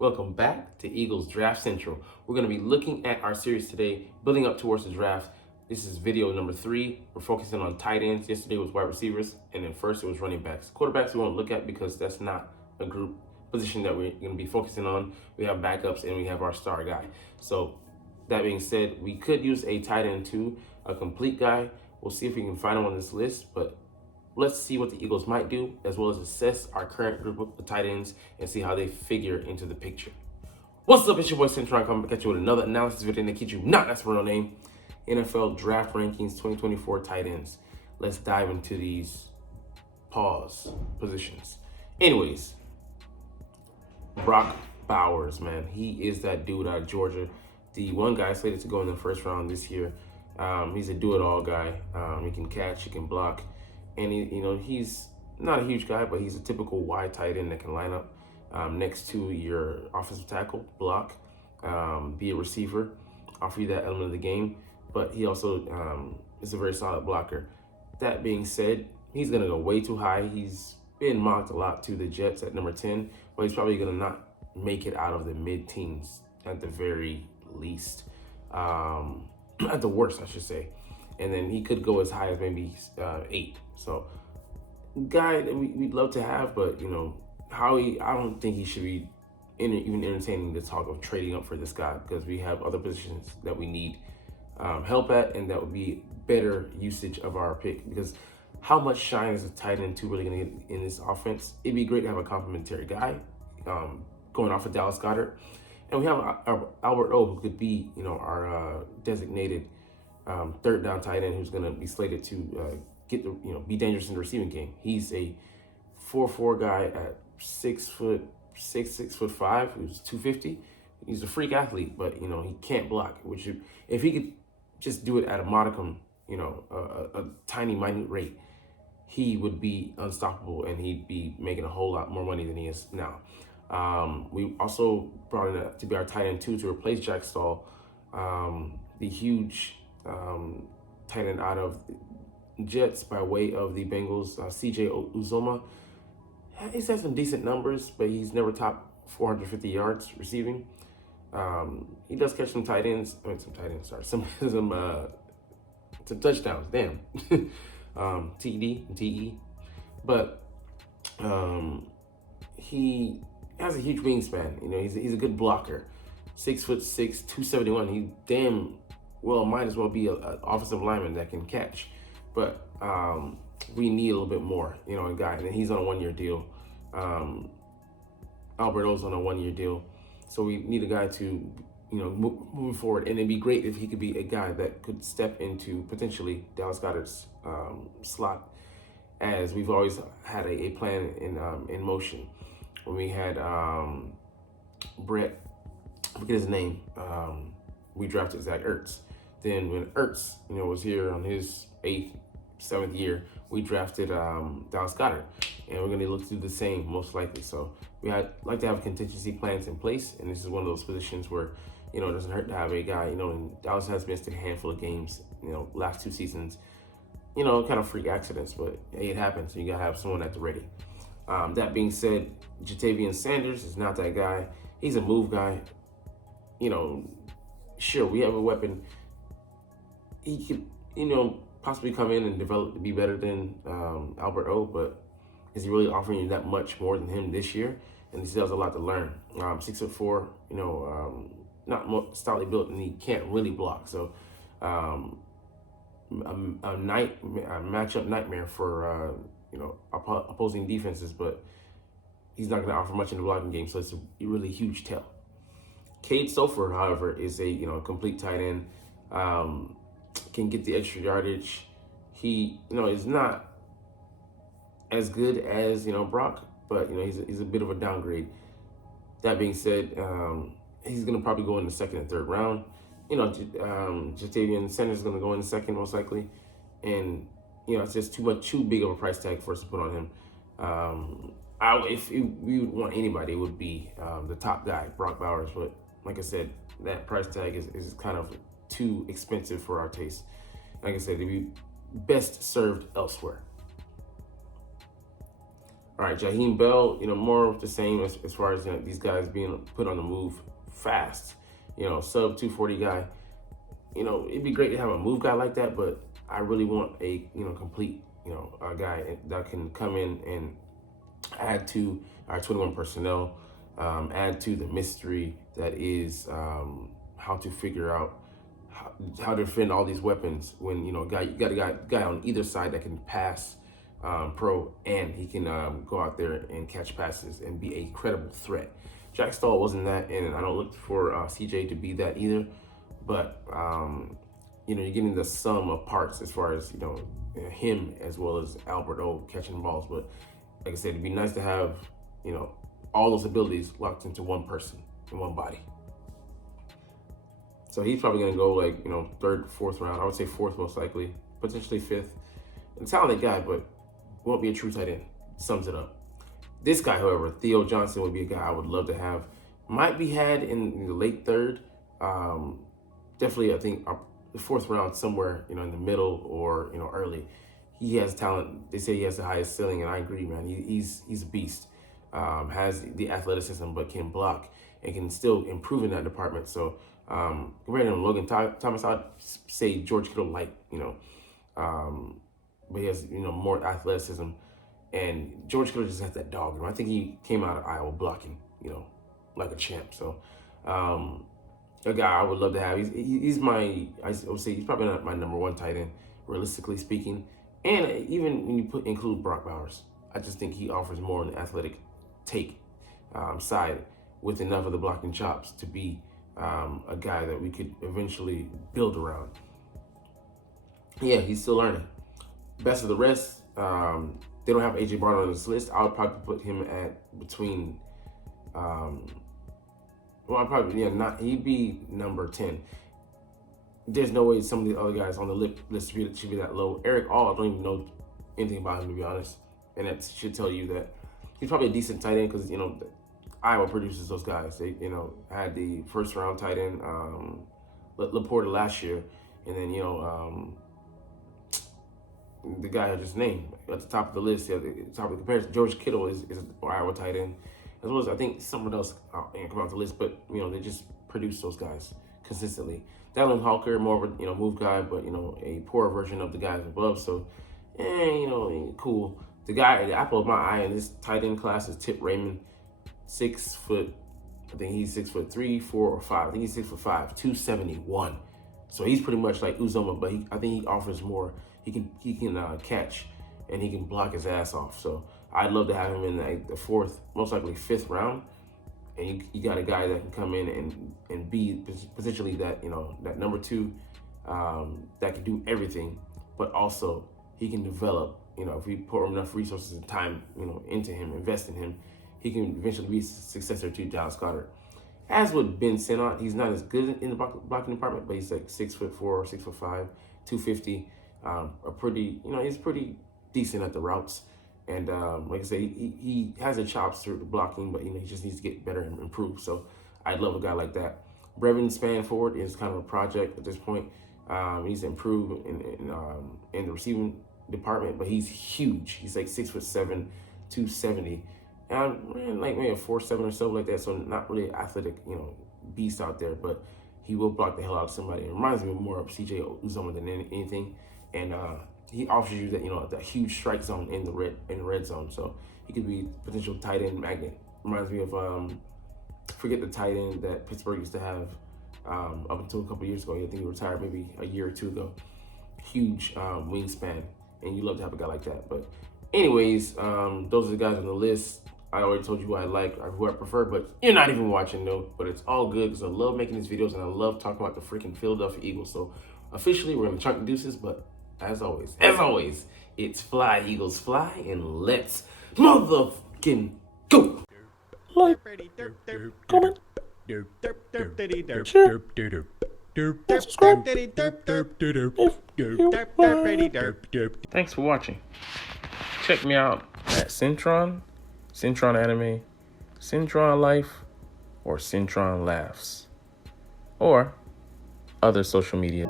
Welcome back to Eagles Draft Central. We're going to be looking at our series today, building up towards the draft. This is video number 3. We're focusing on tight ends. Yesterday was wide receivers, and then first it was running backs. Quarterbacks we won't look at because that's not a group position that we're going to be focusing on. We have backups and we have our star guy. So that being said, we could use a tight end too, a complete guy. We'll see if we can find him on this list, but let's see what the Eagles might do, as well as assess our current group of tight ends and see how they figure into the picture. What's up? It's your boy Cintron coming back at you with another analysis video that keeps you not that's my real name. NFL Draft Rankings 2024 tight ends. Let's dive into these positions. Anyways, Brock Bowers, man, he is that dude out of Georgia. The one guy slated to go in the first round this year. He's a do-it-all guy. He can catch, he can block. And he's not a huge guy, but he's a typical wide tight end that can line up next to your offensive tackle, block, be a receiver, offer you that element of the game. But he also is a very solid blocker. That being said, he's going to go way too high. He's been mocked a lot to the Jets at number 10, but he's probably going to not make it out of the mid-teens at the very least. At the worst, I should say. And then he could go as high as maybe 8. So, guy that we'd love to have, but I don't think he should be even entertaining the talk of trading up for this guy, because we have other positions that we need help at, and that would be better usage of our pick. Because how much shine is a tight end 2 really going to get in this offense? It'd be great to have a complimentary guy going off of Dallas Goedert. And we have Albert O, who could be, our designated third down tight end, who's going to be slated to be dangerous in the receiving game. He's a 4'4" guy at 6'6", 6'5", who's 250. He's a freak athlete, but he can't block. If he could just do it at a modicum, a tiny minute rate, he would be unstoppable, and he'd be making a whole lot more money than he is now. We also brought in to be our tight end 2 to replace Jack Stahl, the huge tight end out of Jets by way of the Bengals, CJ Uzoma. He's had some decent numbers, but he's never topped 450 yards receiving. He does catch some some touchdowns. Damn, TD and TE, but he has a huge wingspan. He's a good blocker. 6'6", 271. He damn well might as well be an offensive lineman that can catch. But we need a little bit more, a guy. And he's on a 1-year deal. Alberto's on a 1-year deal. So we need a guy to, move forward. And it'd be great if he could be a guy that could step into potentially Dallas Goedert's slot, as we've always had a plan in motion. When we had Brett, I forget his name, we drafted Zach Ertz. Then when Ertz, was here on his 8th, 7th year, we drafted Dallas Goedert. And we're going to look to do the same, most likely. So we like to have contingency plans in place. And this is one of those positions where, it doesn't hurt to have a guy, and Dallas has missed a handful of games, last 2 seasons. Kind of freak accidents, but hey, it happens. So you got to have someone at the ready. That being said, Ja'Tavion Sanders is not that guy. He's a move guy. Sure, we have a weapon. He could, possibly come in and develop to be better than Albert O, but is he really offering you that much more than him this year? And he still has a lot to learn. 6'4", not stoutly built, and he can't really block. So a matchup nightmare for opposing defenses, but he's not going to offer much in the blocking game, so it's a really huge tell. Cade Stover, however, is a complete tight end. Can get the extra yardage. He is not as good as Brock, but he's a bit of a downgrade. That being said, he's going to probably go in the 2nd and 3rd round. Ja'Tavion Sanders is going to go in the 2nd most likely, and it's just too big of a price tag for us to put on him. If we would want anybody, it would be the top guy, Brock Bowers. But like I said, that price tag is kind of too expensive for our taste. Like I said, they'd be best served elsewhere. All right, Jaheim Bell, more of the same as far as these guys being put on the move fast. Sub 240 guy. It'd be great to have a move guy like that, but I really want a complete a guy that can come in and add to our 21 personnel, add to the mystery that is how to figure out how to defend all these weapons when you got a guy on either side that can pass pro, and he can go out there and catch passes and be a credible threat. Jack Stahl wasn't that, and I don't look for CJ to be that either. But you're getting the sum of parts as far as him as well as Albert O catching balls. But like I said, it'd be nice to have all those abilities locked into one person in one body. So he's probably gonna go like third, fourth round. I would say fourth most likely, potentially fifth. A talented guy, but won't be a true tight end. Sums it up. This guy, however, Theo Johnson, would be a guy I would love to have. Might be had in the late third. Definitely, I think the fourth round somewhere, in the middle or early. He has talent. They say he has the highest ceiling, and I agree, man. He's a beast. Has the athleticism, but can block and can still improve in that department. So compared to Logan Thomas, I'd say George Kittle light, but he has more athleticism, and George Kittle just has that dog. I think he came out of Iowa blocking, like a champ. So. A guy I would love to have. He's I would say he's probably not my number one tight end, realistically speaking. And even when you include Brock Bowers, I just think he offers more on the athletic take side with enough of the blocking chops to be a guy that we could eventually build around. Yeah, he's still learning. Best of the rest, they don't have AJ Barner on this list. I would probably put him at between. Well, he'd be number 10. There's no way some of the other guys on the list should be that low. Eric All, I don't even know anything about him, to be honest. And that should tell you that he's probably a decent tight end because, Iowa produces those guys. They, had the first round tight end, Laporta last year. And then, the guy I just named at the top of the list, at the top of the comparison, George Kittle is Iowa tight end. As well as I think someone else come off the list, but they just produce those guys consistently. Dallin Hawker, more of a move guy, but a poorer version of the guys above. So, cool. The apple of my eye in this tight end class is Tip Raymond, 6 foot. I think he's 6'3", 4 or 5. I think he's 6'5", 271. So he's pretty much like Uzomah, but I think he offers more. He can catch and he can block his ass off. So I'd love to have him in the fourth, most likely fifth round. And you got a guy that can come in and be potentially that, that number two that can do everything, but also he can develop, if we pour enough resources and time, into him, invest in him, he can eventually be a successor to Dallas Goedert. As with Ben Sinnott, he's not as good in the blocking department, but he's like 6'4", 6'5", 250. He's pretty decent at the routes. And like I say, he has the chops for blocking, but he just needs to get better and improve. So I'd love a guy like that. Brevin Spanford is kind of a project at this point. He's improved in the receiving department, but he's huge. He's like 6'7", 270. And like maybe a 4'7" or so like that. So not really athletic, beast out there, but he will block the hell out of somebody. It reminds me more of CJ Uzomah than anything. And he offers you that huge strike zone in the red zone. So he could be a potential tight end magnet. Reminds me of forget the tight end that Pittsburgh used to have up until a couple years ago. I think he retired maybe a year or two ago. Huge wingspan, and you love to have a guy like that. But anyways, those are the guys on the list. I already told you who I like or who I prefer, but you're not even watching though. But it's all good because I love making these videos and I love talking about the freaking Philadelphia Eagles. So officially, we're gonna chunk the deuces, but as always, it's fly, Eagles, fly, and let's motherfucking go. Like, comment, share, and subscribe if you like. Thanks for watching. Check me out at Cintron, Cintron Anime, Cintron Life, or Cintron Laughs, or other social media.